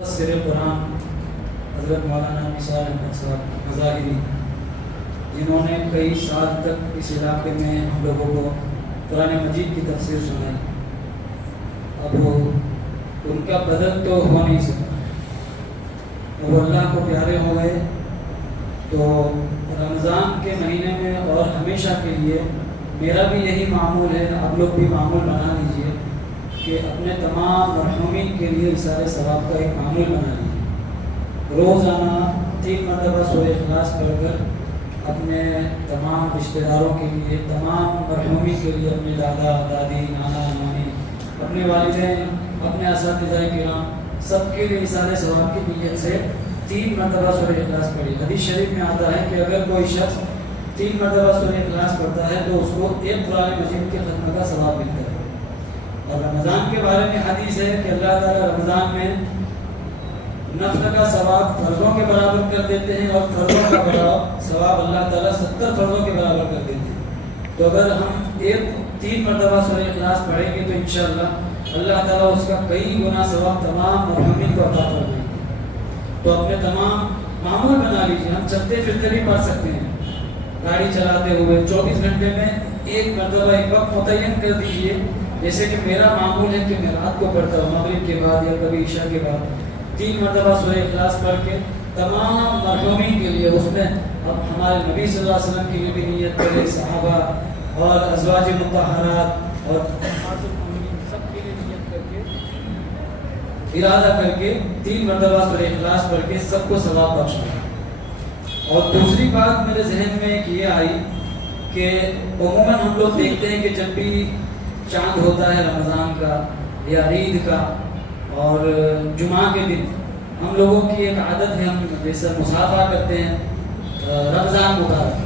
مفسر قرآن حضرت مولانا نثار احمد صاحب مظاہری، جنہوں نے کئی سال تک اس علاقے میں ہم لوگوں کو قرآن مجید کی تفسیر سنائی. اب ان کا بدل تو ہو نہیں سکتا. وہ اللہ کو پیارے ہو گئے تو رمضان کے مہینے میں اور ہمیشہ کے لیے میرا بھی یہی معمول ہے، آپ لوگ بھی معمول بنا لیجئے کہ اپنے تمام مرحومین کے لیے اثار ثواب کا ایک معمول بنا لیجیے. روزانہ 3 مرتبہ سورہ اخلاص پڑھ کر اپنے تمام رشتہ داروں کے لیے، تمام مرحومین کے لیے، اپنے دادا دادی نانا نانی، اپنے والدین، اپنے اساتذہ کرام، سب کے لیے اثار ثواب کی نیت سے 3 مرتبہ سورہ اخلاص پڑھی. حدیث شریف میں آتا ہے کہ اگر کوئی شخص 3 مرتبہ سورہ اخلاص پڑھتا ہے تو اس کو ایک قرآن مجید کے ختم کا ثواب ملتا ہے. اور رمضان کے بارے میں حدیث ہے کہ اللہ تعالیٰ رمضان میں نفل کا ثواب فرضوں کے برابر کر دیتے ہیں، اور فرضوں کا ثواب اللہ تعالیٰ 70 فرضوں کے برابر کر دیتے ہیں. تو اگر ہم 3 مرتبہ سورہ اخلاص پڑھیں گے تو انشاءاللہ اللہ تعالیٰ اس کا کئی گنا ثواب تمام مرحومین کو عطا فرمائیں گے. تو اپنے تمام معمول بنا لیجیے. ہم چلتے پھرتے بھی پڑھ سکتے ہیں، گاڑی چلاتے ہوئے 24 گھنٹے میں ایک مرتبہ ایک وقت متعین کر دیجیے. جیسے کہ میرا معمول ہے کہ میں رات کو پڑھتا ہوں، مغرب کے بعد یا کبھی عشاء کے بعد 3 مرتبہ سورہ اخلاص پڑھ کے تمام مرحومین کے لیے، اس میں اب ہمارے نبی صلی اللہ علیہ وسلم کے لیے بھی نیت کرے، صحابہ اور ازواج مطہرات اور سب کے لیے نیت کر کے ارادہ کر کے 3 مرتبہ سورہ اخلاص پڑھ کے سب کو ثواب بخشنا. اور دوسری بات میرے ذہن میں ایک یہ آئی کہ عموماً ہم لوگ دیکھتے ہیں کہ جب بھی چاند ہوتا ہے رمضان کا یا عید کا اور جمعہ کے دن، ہم لوگوں کی ایک عادت ہے، ہم جیسے مصافحہ کرتے ہیں، رمضان مبارک،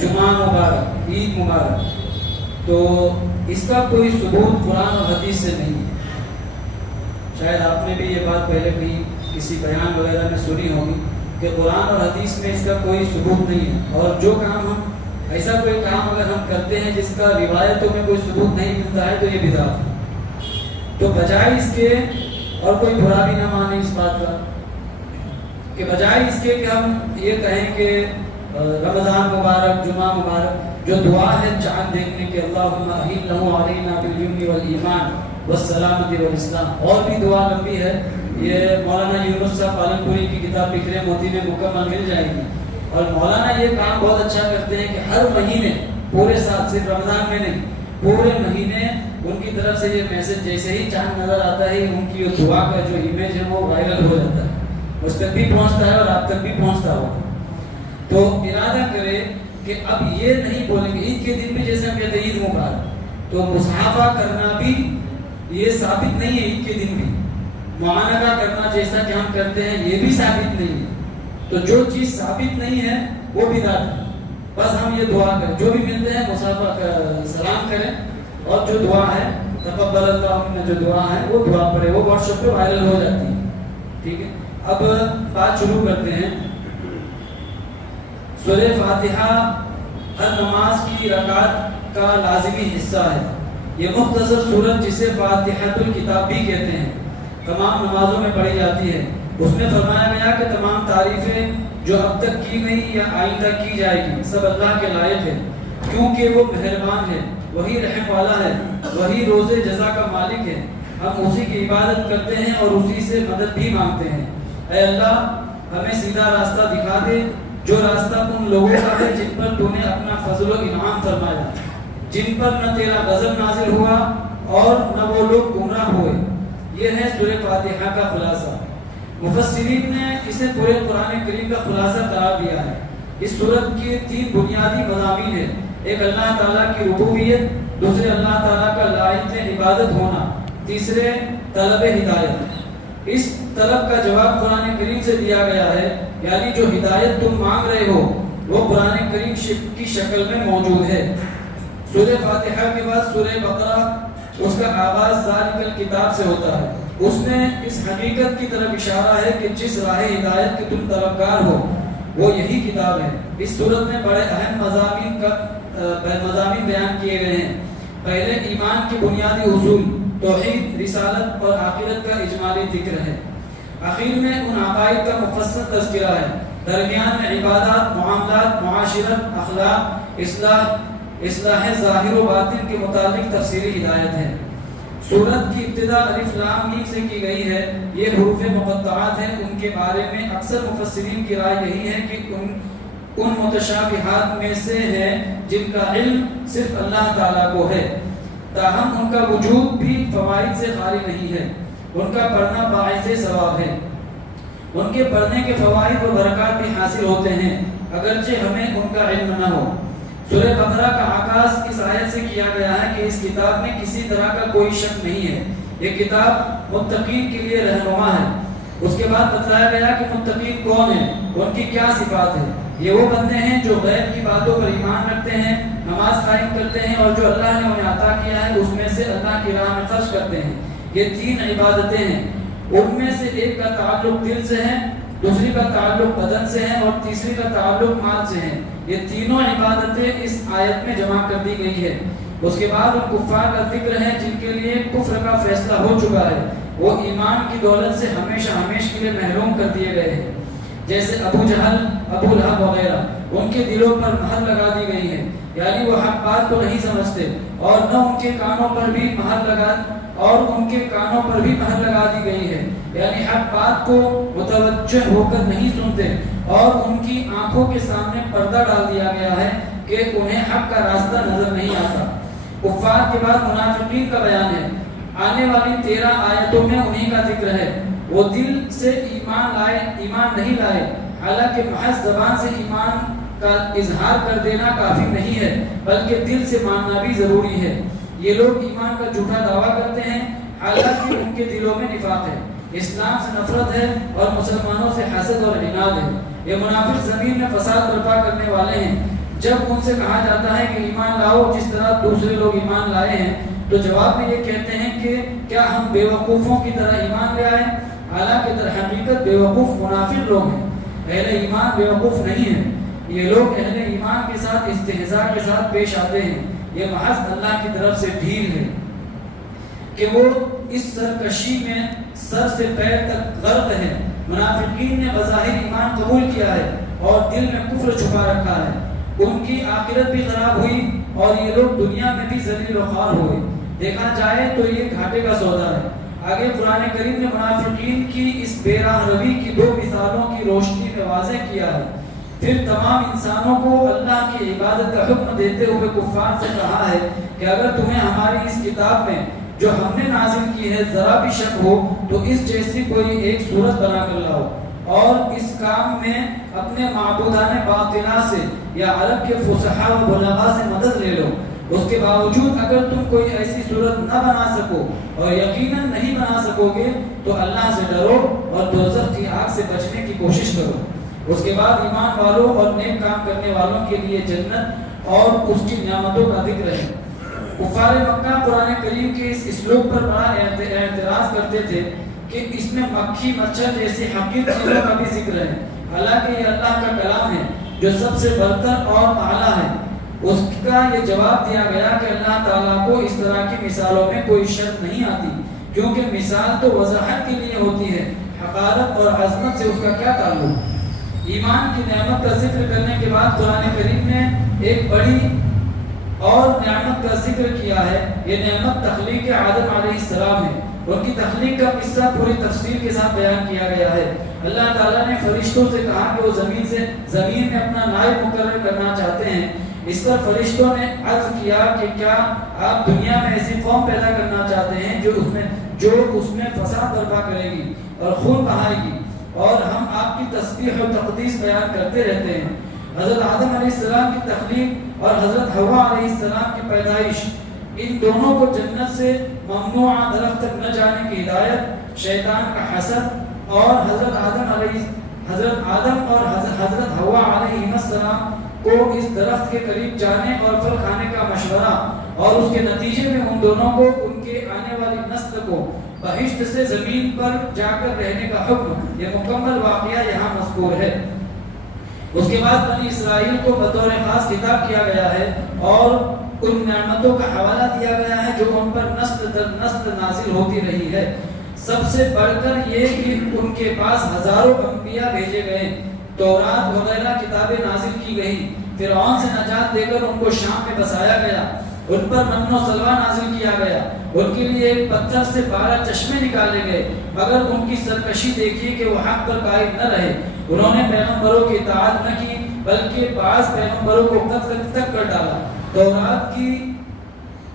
جمعہ مبارک، عید مبارک. تو اس کا کوئی ثبوت قرآن اور حدیث سے نہیں ہے. شاید آپ نے بھی یہ بات پہلے بھی کسی بیان وغیرہ میں سنی ہوگی کہ قرآن اور حدیث میں اس کا کوئی ثبوت نہیں ہے. اور جو کام ہم ایسا کوئی کام اگر ہم کرتے ہیں جس کا روایتوں میں کوئی ثبوت نہیں ملتا ہے تو یہ بدعت ہے. تو بجائے اس کے، اور کوئی برا بھی نہ مانے اس بات کا، کہ بجائے اس کے کہ ہم یہ کہیں کہ رمضان مبارک، جمعہ مبارک، جو دعا ہے چاند دیکھنے کے، اللہم احلہ علینا بالیمن والایمان والسلامۃ والاسلام، اور بھی دعا لمبی ہے. یہ مولانا یونس صاحب پالن پوری کی کتاب بکھرے موتی میں مکمل مل جائے گی. اور مولانا یہ کام بہت اچھا کرتے ہیں کہ ہر مہینے، پورے سال، صرف رمضان میں نہیں، پورے مہینے ان کی طرف سے یہ میسج، جیسے ہی چاند نظر آتا ہے ان کی دعا کا جو امیج ہے وہ وائرل ہو جاتا ہے، اس تک بھی پہنچتا ہے اور آپ تک بھی پہنچتا ہو. تو ارادہ کرے کہ اب یہ نہیں بولیں گے عید کے دن بھی، جیسے ہم کہتے ہیں عید مبارک، تو مصافحہ کرنا بھی یہ ثابت نہیں ہے. عید کے دن بھی معانقہ کرنا جیسا کہ ہم کرتے ہیں یہ بھی ثابت نہیں ہے. تو جو چیز ثابت نہیں ہے وہ بدعت ہے. بس ہم یہ دعا کریں، جو بھی ملتے ہیں مصافحہ کا سلام کریں، اور جو دعا ہے تقبل اللہ میں جو دعا ہے وہ دعا پڑھے، وہ واٹس ایپ پہ وائرل ہو جاتی ہے. ٹھیک ہے، اب بات شروع کرتے ہیں. سورہ فاتحہ ہر نماز کی رکعت کا لازمی حصہ ہے. یہ مختصر سورت جسے فاتحۃ الکتاب بھی کہتے ہیں، تمام نمازوں میں پڑھی جاتی ہے. اس میں فرمایا گیا کہ تمام تعریفیں جو اب تک کی گئی یا آئندہ کی جائے گی سب اللہ کے لائق ہے، کیونکہ وہ مہربان ہے، وہی رحم والا ہے، وہی روز جزا کا مالک ہے. ہم اسی کی عبادت کرتے ہیں اور اسی سے مدد بھی مانگتے ہیں. اے اللہ ہمیں سیدھا راستہ دکھا دے، جو راستہ ان لوگوں کا ہے جن پر تو نے اپنا فضل و انعام فرمایا، جن پر نہ تیرا غضب نازل ہوا اور نہ وہ لوگ گمراہ ہوئے. یہ ہے سورہ فاتحہ کا خلاصہ. مفسرین نے اسے پورے قرآن کریم کا خلاصہ قرار دیا ہے. اس سورت کی 3 بنیادی مضامین ہیں. ایک اللہ تعالیٰ کی ربوبیت، دوسرے اللہ تعالیٰ کا لائق عبادت ہونا، تیسرے طلب ہدایت. اس طلب کا جواب قرآن کریم سے دیا گیا ہے، یعنی جو ہدایت تم مانگ رہے ہو وہ قرآن کریم کی شکل میں موجود ہے. سورہ فاتحہ کے بعد سورہ بقرہ، اس کا آغاز ذالک الکتاب سے ہوتا ہے. اس میں اس حقیقت کی طرف اشارہ ہے کہ جس راہ ہدایت کے تم طلبگار ہو وہ یہی کتاب ہے. اس صورت میں بڑے اہم مضامین بیان کیے گئے ہیں. پہلے ایمان کے بنیادی اصول، توحید، رسالت اور آخرت کا اجمالی ذکر ہے. آخر میں ان عقائد کا مفصل تذکرہ ہے، درمیان میں عبادات، معاملات، معاشرت، اخلاق، اصلاح ظاہر و باطن کے متعلق تفصیلی ہدایت ہے۔ سورت کی ابتدا الف لام میم سے کی گئی ہے، یہ حروف مقطعات ہیں۔ ان کے بارے میں اکثر مفسرین کی رائے یہی ہے کہ ان متشابہات میں سے ہے جن کا علم صرف اللہ تعالیٰ کو ہے، تاہم ان کا وجود بھی فوائد سے خالی نہیں ہے، ان کا پڑھنا باعث ثواب ہے، ان کے پڑھنے کے فوائد و برکات بھی حاصل ہوتے ہیں اگرچہ ہمیں ان کا علم نہ ہو۔ سورہ بقرہ کا آغاز اس آیت سے کیا گیا ہے کہ اس کتاب میں کسی طرح کا کوئی شک نہیں ہے، یہ کتاب متقین کے لیے رہنما ہے۔ اس کے بعد بتایا گیا کہ متقین کون ہیں، ان کی کیا صفات ہے۔ یہ وہ بندے ہیں جو غیب کی باتوں پر ایمان رکھتے ہیں، نماز قائم کرتے ہیں اور جو اللہ نے انہیں عطا کیا ہے اس میں سے اللہ کی راہ میں خرچ کرتے ہیں۔ یہ 3 عبادتیں ہیں، ان میں سے ایک کا تعلق دل سے ہے، دوسری کا تعلق بدن سے ہے اور تیسری کا تعلق مال سے ہے۔ یہ تینوں عبادتیں اس آیت میں جمع کر دی گئی ہے۔ اس کے بعد ان کفار کا ذکر ہے جن کے لیے کفر کا فیصلہ ہو چکا ہے، وہ ایمان کی دولت سے ہمیشہ ہمیشہ کے لیے محروم کر دیے گئے ہیں، جیسے ابو جہل، ابو لہب وغیرہ۔ ان کے دلوں پر مہر لگا دی گئی ہے، یعنی وہ حق بات کو نہیں سمجھتے اور نہ ان کے کانوں پر بھی مہر لگا دی گئی ہے، یعنی حق بات کو متوجہ ہو کر نہیں سنتے اور ان کی آنکھوں کے سامنے پردہ ڈال دیا گیا ہے کہ انہیں حق کا راستہ نظر نہیں آتا۔ کفار کے بعد منافقین کا بیان ہے۔ آنے والی 13 آیتوں میں انہی کا ذکر ہے۔ وہ دل سے ایمان نہیں لائے، حالانکہ محض زبان سے ایمان کا اظہار کر دینا کافی نہیں ہے بلکہ دل سے ماننا بھی ضروری ہے۔ یہ لوگ ایمان کا جھوٹا دعویٰ کرتے ہیں حالانکہ ان کے دلوں میں نفاق ہے، اسلام سے نفرت ہے اور مسلمانوں سے حسد اور عناد ہے۔ یہ منافق زمین میں فساد برپا کرنے والے ہیں۔ جب ان سے کہا جاتا ہے کہ ایمان لاؤ جس طرح دوسرے لوگ ایمان لائے ہیں تو جواب میں یہ کہتے ہیں کہ کیا ہم بے وقوفوں کی طرح ایمان لے آئے، حالانکہ در حقیقت بے وقوف منافق لوگ ہیں، اہل ایمان بے وقوف نہیں ہیں۔ یہ لوگ اہل ایمان کے ساتھ استہزاء کے ساتھ پیش آتے ہیں، یہ محض اللہ کی طرف سے ڈھیل ہے کہ وہ اس سرکشی میں سر سے پیر تک غرق ہے۔ منافقین نے بظاہر ایمان قبول کیا ہے اور دل میں کفر چھپا رکھا ہے، ان کی آخرت بھی خراب ہوئی اور یہ لوگ دنیا میں بھی ذلیل و خوار ہوئے۔ دیکھا جائے تو یہ گھاٹے کا سودا ہے۔ آگے قرآن کریم نے منافقین کی اس بے راہ روی کی 2 مثالوں کی روشنی میں واضح کیا ہے۔ پھر تمام انسانوں کو اللہ کی عبادت کا حکم دیتے ہوئے کفار سے کہا ہے کہ اگر تمہیں ہماری اس کتاب میں جو ہم نے نازل کی ہے ذرا بھی شک ہو تو اس جیسی کوئی ایک صورت بنا کر لاؤ اور اس کام میں اپنے معبودان باطنہ سے یا عرب کے فصحاء و بلغاء سے مدد لے لو۔ اس کے باوجود اگر تم کوئی ایسی صورت نہ بنا سکو اور یقیناً نہیں بنا سکو گے تو اللہ سے ڈرو اور دوزخ کی آگ سے بچنے کی کوشش کرو۔ اس کے بعد ایمان والوں اور نیک کام کرنے والوں کے لیے جنت اور اس کی نعمتوں کا ذکر ہے۔ کفار مکہ قرآن کریم کے اس اسلوب پر بڑا اعتراض کرتے تھے کہ اس میں مکھی مچھر جیسی حقیر چیزوں کا بھی ذکر ہے، حالانکہ یہ اللہ کا کلام ہے جو سب سے برتر اور اعلیٰ ہے۔ اس کا یہ جواب دیا گیا کہ اللہ تعالیٰ کو اس طرح کی مثالوں میں کوئی شرط نہیں آتی، کیونکہ مثال تو وضاحت کے لیے ہوتی ہے، حقارت اور عظمت سے اس کا کیا تعلق۔ ایمان کی نعمت کا ذکر کرنے کے بعد قرآن کریم نے ایک بڑی اور نعمت کا ذکر کیا ہے۔ یہ نعمت تخلیق آدم علیہ السلام ہے۔ ان کی تخلیق کا قصہ پوری تفصیل کے ساتھ بیان کیا گیا ہے۔ اللہ تعالیٰ نے فرشتوں سے کہا کہ وہ زمین میں اپنا نائب مقرر کرنا چاہتے ہیں۔ اس پر فرشتوں نے عرض کیا کہ کیا آپ دنیا میں ایسی قوم پیدا کرنا چاہتے ہیں جو اس میں فساد برپا کرے گی اور خون بہائے گی، اور ہم آپ کی تسبیح و تقدیس بیان کرتے رہتے ہیں۔ حضرت آدم علیہ السلام کی تخلیق اور حضرت حوا علیہ السلام کی پیدائش، ان دونوں کو جنت سے ممنوع درخت تک نہ جانے کی ہدایت، شیطان کا حسد اور حضرت آدم اور حضرت حوا علیہ السلام کو اس درخت کے قریب جانے اور پھل کھانے کا مشورہ، اور اس کے نتیجے میں ان دونوں کو ان کے آنے والی نسل کو بہشت سے زمین پر جا کر رہنے کا حکم، یہ مکمل واقعہ یہاں مذکور ہے۔ اس کے بعد بنی اسرائیل کو بطور خاص خطاب کیا گیا ہے اور ان نعمتوں کا حوالہ دیا گیا ہے جو ان پر نسل در نسل نازل ہوتی رہی ہے۔ سب سے بڑھ کر یہ کہ ان کے پاس ہزاروں انبیاء بھیجے گئے، تورات وغیرہ کتابیں نازل کی گئی، فرعون سے نجات دے کر ان کو شام میں بسایا گیا، ان پر من و سلوہ نازل کیا گیا، ان کے لیے ایک پتھر سے 12 چشمے نکالے گئے، مگر ان کی سرکشی دیکھیے کہ وہ حق پر قائم نہ رہے، انہوں نے پیغمبروں کی اطاعت نہ کی بلکہ بعض پیغمبروں کو قتل تک کر ڈالا۔ تورات کی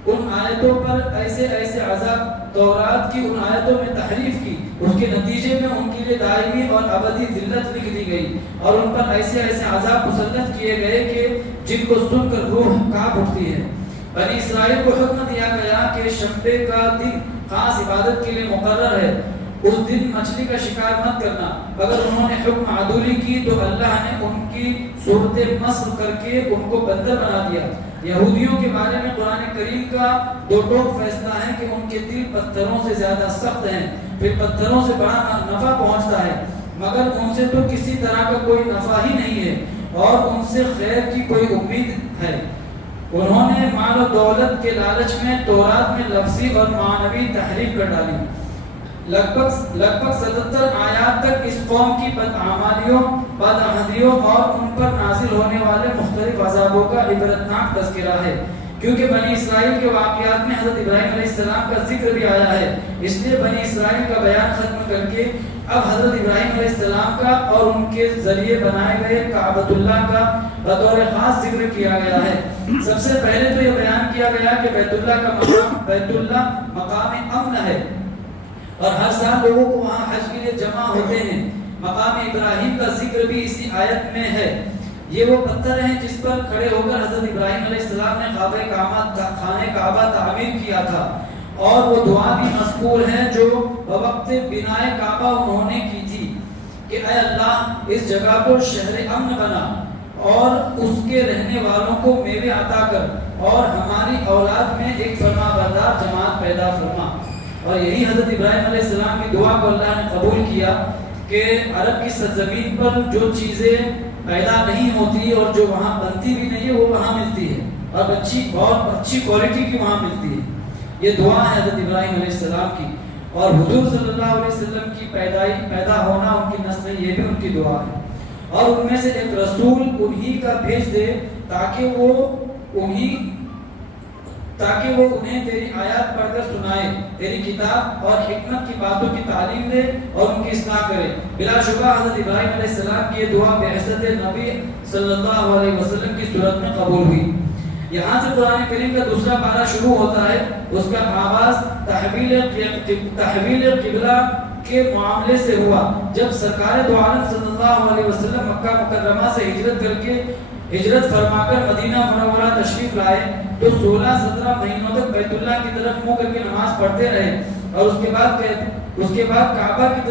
ان آیتوں پر ایسے عذاب، تورات کی ان آیتوں میں تحریف کی، اس کے نتیجے میں ان کے لیے دائمی اور ابدی ذلت لکھ دی گئی، اور ان پر ایسے عذاب مسلط کیے گئے کہ جن کو سن کر روح کانپ اٹھتی ہے۔ بنی اسرائیل کو حکم دیا گیا کہ شنبے کا دن خاص عبادت کے لیے مقرر ہے، اس دن مچھلی کا شکار مت کرنا، اگر انہوں نے حکم عدولی کی تو اللہ نے ان کی صورتیں مسخ کر کے ان کو بندر بنا دیا۔ یہودیوں کے بارے میں قرآن کریم کا دو ٹوک فیصلہ ہے کہ ان کے دل پتھروں سے زیادہ سخت ہیں، پھر پتھروں سے بڑا نفع پہنچتا ہے، مگر ان سے تو کسی طرح کا کوئی نفع ہی نہیں ہے اور ان سے خیر کی کوئی امید ہے۔ انہوں نے مال و دولت کے لالچ میں تورات میں لفظی اور معنوی تحریف کر ڈالی۔ لگ بھگ 77 آیات تک اس قوم کی بدعمالیوں، بدعہدیوں اور ان پر نازل ہونے والے مختلف عذابوں کا عبرتناک تذکرہ ہے، کیونکہ بنی اسرائیل کے واقعات میں حضرت ابراہیم علیہ السلام کا ذکر بھی آیا ہے، اس لیے بنی اسرائیل کا بیان ختم کر کے اب حضرت ابراہیم علیہ السلام کا اور ان کے ذریعے بنائے گئے کعبۃ اللہ کا بطور خاص ذکر کیا گیا ہے۔ سب سے پہلے تو یہ بیان کیا گیا کہ بیت اللہ مقام امن ہے اور ہر سال لوگوں کو وہاں حج کے لیے جمع ہوتے ہیں۔ مقام ابراہیم کا ذکر بھی اسی آیت میں ہے، یہ وہ پتھر ہیں جس پر کھڑے ہو کر حضرت ابراہیم علیہ السلام نے خانہ کعبہ تعمیر کیا تھا، اور وہ دعا بھی مذکور ہے جو وقت بنائے کعبہ انہوں نے کی تھی کہ اے اللہ اس جگہ کو شہر امن بنا اور اس کے رہنے والوں کو میوے عطا کر اور ہماری اولاد میں ایک فرما بردار جماعت پیدا فرما۔ اور یہی حضرت ابراہیم علیہ السلام کی دعا کو اللہ نے قبول کیا کہ عرب کی سرزمین پر جو چیزیں پیدا نہیں ہوتی اور جو وہاں بنتی بھی نہیں ہے وہ وہاں ملتی ہے، اور بہت اچھی کوالٹی کی وہاں ملتی ہے۔ یہ دعا ہے حضرت ابراہیم علیہ السلام کی، اور حضور صلی اللہ علیہ وسلم کی پیدا ہونا ان کی نسل، یہ بھی ان کی دعا ہے، اور ان میں سے ایک رسول انہی کا بھیج دے تاکہ وہ انہیں تیری آیات پڑھ کر سنائے، تیری کتاب اور حکمت کی باتوں کی تعلیم دے اور ان کی اصلاح کرے۔ بلا شبہ حضرت ابراہیم علیہ السلام کی یہ دعا بعثت نبی صلی اللہ علیہ وسلم کی صورت میں قبول ہوئی۔ یہاں سے قرآن کریم کا دوسرا پارہ شروع ہوتا ہے، اس کا آغاز تحویل قبلہ کے معاملے سے ہوا، جب سرکار دو عالم صلی اللہ علیہ وسلم مکہ مکرمہ سے ہجرت فرما کر مدینہ منورہ تشریف لائے تو 16-17 مہینوں تک بیت اللہ کی طرف منہ کر کے نماز پڑھتے رہے، اور اس کے بعد کعبہ کی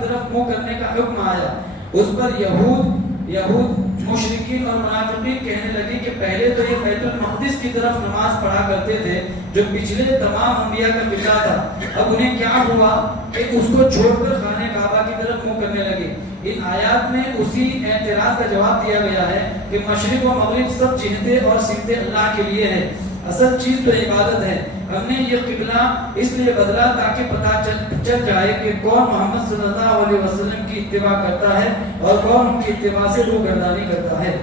طرف منہ کرنے کا حکم آیا۔ اس پر یہود مشرکین اور منافقین کہنے لگے کہ پہلے تو یہ بیت المقدس کی طرف نماز پڑھا کرتے تھے جو پچھلے تمام انبیاء کا قبلہ تھا، اب انہیں کیا ہوا کہ اس کو چھوڑ کر خانہ کعبہ کی طرف منہ کرنے لگے۔ ان آیات میں اسی اعتراض کا جواب دیا گیا ہے کہ مشرق و مغرب سب جہتیں اور سمتیں اللہ کے لیے ہیں، اصل چیز تو عبادت ہے، ہم نے یہ قبلہ اس لیے بدلا تاکہ پتہ چل جائے کہ کون محمد صلی اللہ علیہ وسلم کی اتباع کرتا ہے اور کون ان کی اتباع سے روگردانی کرتا ہے۔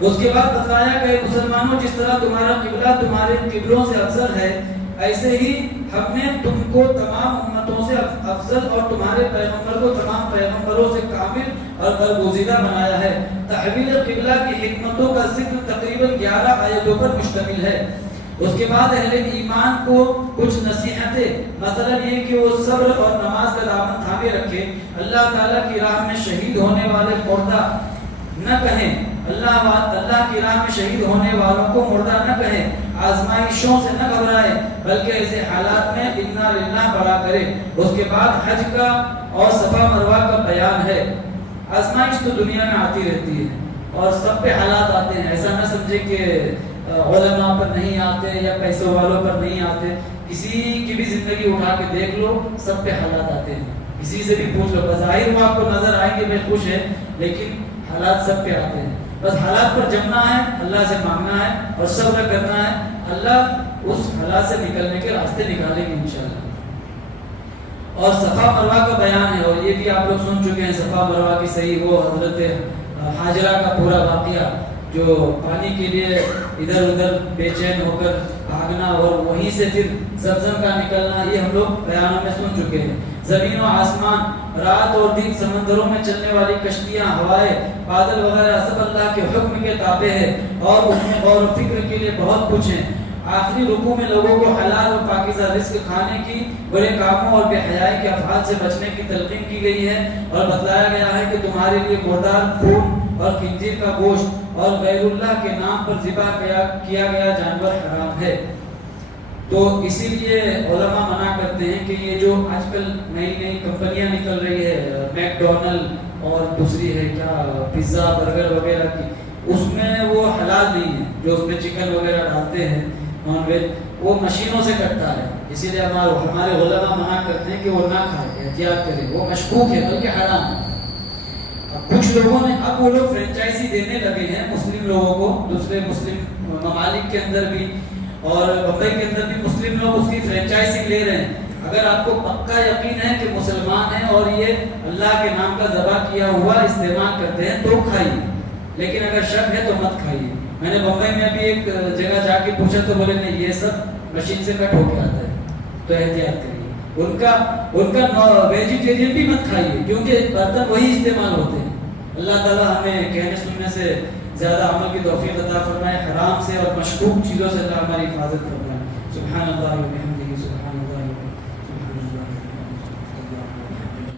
اس کے بعد بتایا کہ مسلمانوں جس طرح تمہارا قبلہ تمہارے قبلوں سے افضل ہے، ایسے ہی ہم نے تم کو تمام امتوں سے افضل اور تمہارے پیغمبر کو تمام پیغمبروں سے کامل اور برگزیدہ بنایا ہے۔ تحویل قبلہ کی حکمتوں کا ذکر تقریباً 11 آیتوں پر مشتمل ہے۔ اس کے بعد اہل ایمان کو کچھ نصیحتیں، مثلا یہ کہ وہ صبر اور نماز کا دامن تھامے رکھے، اللہ تعالیٰ کی راہ میں شہید ہونے والے مردہ نہ کہیں، اللہ کی راہ میں شہید ہونے والوں کو مردہ نہ کہیں، آزمائشوں سے نہ گھبرائے بلکہ ایسے حالات میں انا للہ پڑھا کرے۔ اس کے بعد حج کا اور صفا مروہ کا بیان ہے۔ آزمائش تو دنیا میں آتی رہتی ہے اور سب پہ حالات آتے ہیں، ایسا نہ سمجھے کہ علماء پر نہیں آتے یا پیسوں والوں پر نہیں آتے، کسی کی بھی زندگی اٹھا کے دیکھ لو، سب پہ حالات آتے ہیں، کسی سے بھی پوچھ لو، بظاہر وہ آپ کو نظر آئیں گے میں خوش ہے، لیکن حالات سب پہ آتے ہیں۔ بس حالات پر جمنا ہے، اللہ سے مانگنا ہے اور صبر کرنا ہے، اللہ اس خلا سے نکلنے کے راستے نکالیں گے انشاءاللہ. اور صفا مروہ کا بیان ہے، اور یہ بھی آپ لوگ سن چکے ہیں صفا مروہ کی صحیح وہ حضرت حاجرہ کا پورا واقعہ، جو پانی کے لیے ادھر ادھر بے چین ہو کر بھاگنا اور وہیں سے پھر زمزم کا نکلنا، یہ ہم لوگ بیانوں میں سن چکے ہیں. زمین و آسمان، رات اور دن، سمندروں میں چلنے والی کشتیاں، ہوائیں، بادل وغیرہ سب اللہ کے حکم کے تابع ہے، اور اس میں غور و فکر کے لیے بہت کچھ ہے. آخری رکوع میں لوگوں کو حلال اور پاکیزہ رزق کھانے کی، برے کاموں اور بے حیائی کے افعال سے بچنے کی تلقین کی گئی ہے، اور بتلایا گیا ہے کہ تمہارے لیے مردار خون اور خنزیر کا گوشت اور غیر اللہ کے نام پر ذبح کیا گیا جانور حرام ہے. تو اسی لیے علماء منع کرتے ہیں کہ یہ جو آج کل نئی نئی کمپنیاں نکل رہی ہے، میک ڈونلڈ اور دوسری ہے کیا پیزا برگر وغیرہ کی، اس میں وہ حلال نہیں ہے. جو اس میں چکن وغیرہ ڈالتے ہیں نان ویج، وہ مشینوں سے کٹتا ہے، اسی لیے ہمارے علماء منع کرتے ہیں کہ وہ نہ کھائیں، احتیاط کریں، وہ مشکوک ہے بلکہ حرام ہے. اب کچھ لوگوں نے، اب وہ لوگ فرینچائزی دینے لگے ہیں مسلم لوگوں کو، دوسرے مسلم ممالک کے اندر بھی اور بمبئی کے اندر بھی مسلم لوگ اس کی فرینچائزی لے رہے ہیں. اگر آپ کو پکا یقین ہے کہ مسلمان ہیں اور یہ اللہ کے نام کا ذبح کیا ہوا استعمال کرتے ہیں تو کھائیے، لیکن اگر شک ہے تو مت کھائیے. میں نے بمبئی میں بھی ایک جگہ جا کے پوچھا تو بولے نہیں یہ سب مشین سے کٹ ہو کے آتا ہے، تو احتیاط کریے. ان کا ویجیٹیرین بھی مت کھائیے کیونکہ برتن وہی استعمال ہوتے ہیں. اللہ تعالیٰ ہمیں کہنے سننے سے زیادہ عمل کی توفیق عطا فرمائے، حرام سے اور مشکوک چیزوں سے اللہ ہماری حفاظت فرمائے. سبحان اللہ و بحمدہ.